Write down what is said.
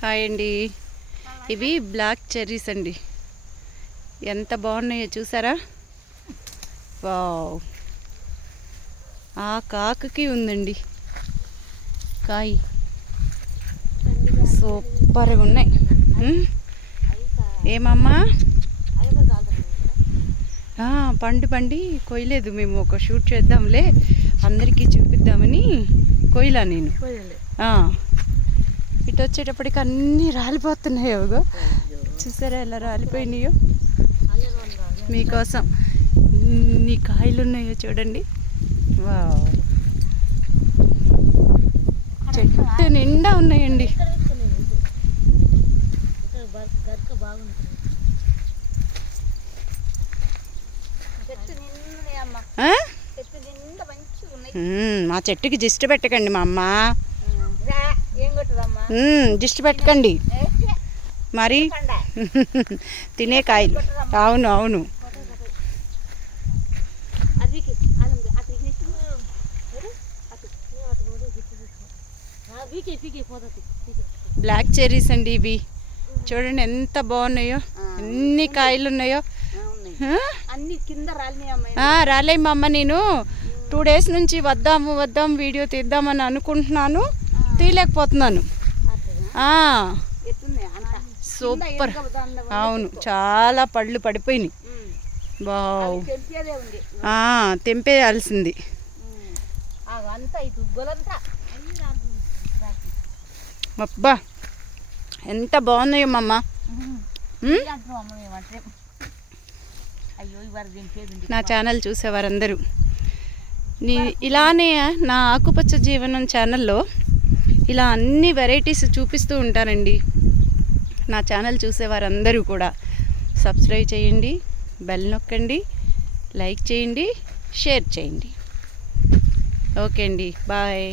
Hi అండి. ఇవి black cherries అండి. ఎంత బాగున్నాయో చూసారా? వావ్, ఆ కాకుకి ఉందండి కాయ. సూపర్గా ఉన్నాయి. ఏమమ్మా? పండి కొయ్యలేదు. మేము ఒక షూట్ చేద్దాంలే, అందరికీ చూపిద్దామని కొయ్యలా నేను. ఇటు వచ్చేటప్పటికి అన్నీ రాలిపోతున్నాయి. అవగో చూసారా ఎలా రాలిపోయినాయో? మీకోసం ఇన్ని కాయలు ఉన్నాయో చూడండి. వావ్, చెట్టు నిండా ఉన్నాయండి. మా చెట్టుకి దిష్టి పెట్టకండి మా అమ్మ. దిష్టి పెట్టకండి మరి. తినే కాయలు. అవును అవును. బ్లాక్ చెర్రీస్ అండి ఇవి. చూడండి ఎంత బాగున్నాయో, ఎన్ని కాయలు ఉన్నాయో. రాలే మా అమ్మ. నేను 2 days నుంచి వద్దాం వీడియో తీద్దామని అనుకుంటున్నాను, తీయలేకపోతున్నాను. సూపర్. అవును, చాలా పళ్ళు పడిపోయినాయి. బావ్, తెంపేయాల్సింది. అబ్బా ఎంత బాగున్నాయో మమ్మ. నా ఛానల్ చూసేవారందరూ ఇలానే నా ఆకుపచ్చ జీవనం ఛానల్లో ఇలా అన్ని వెరైటీస్ చూపిస్తూ ఉంటానండి. నా ఛానల్ చూసేవారందరూ కూడా సబ్స్క్రైబ్ చేయండి, బెల్ నొక్కండి, లైక్ చేయండి, షేర్ చేయండి. ఓకే అండి, బాయ్.